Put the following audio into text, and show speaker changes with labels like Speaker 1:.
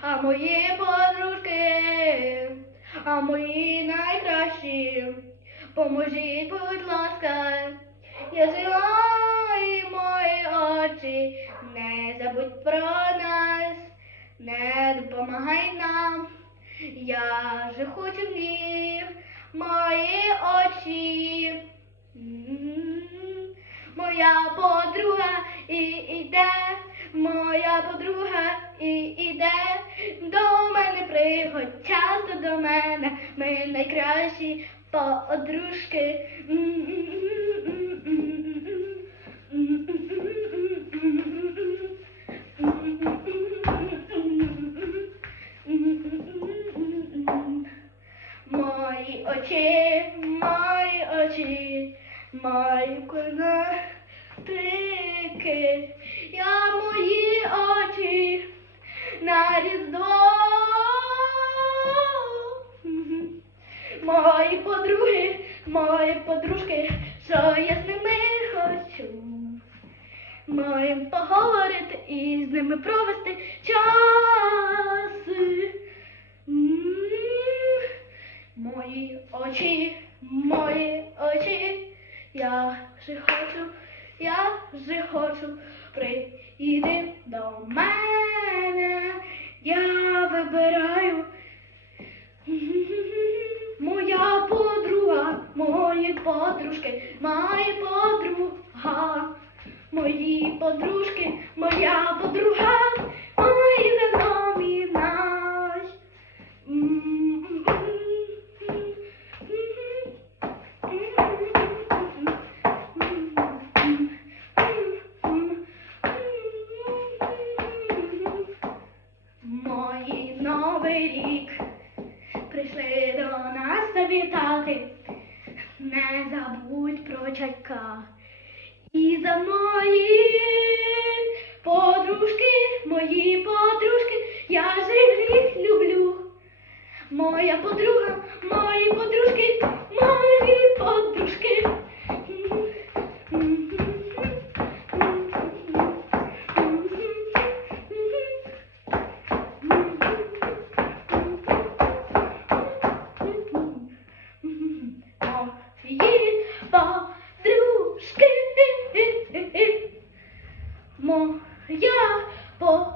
Speaker 1: а мої подружки, а мої найкращі. Поможіть, будь ласка, я жива мої очі, не забудь про нас, не допомагай нам. Я же хочу в них мої очі. Моя подруга і іде моя подруга і іде, до мене приходь часто до мене, ми найкращі подружки. Мої очі, мої очі, мої я мої очі на різдво. Мої подруги, мої подружки, що я з ними хочу. Маєм поговорити і з ними провести час. Мої очі, мої очі, я же хочу, я вже хочу, приїди до мене, я вибираю. Моя подруга, мої подружки, моя подруга, мої подружки, моя подруга, новий рік прийшли до нас завітати. Не забудь про чайка. І за мої подружки, мої подружки, я живих люблю. Моя подруга, мої подружки, 어?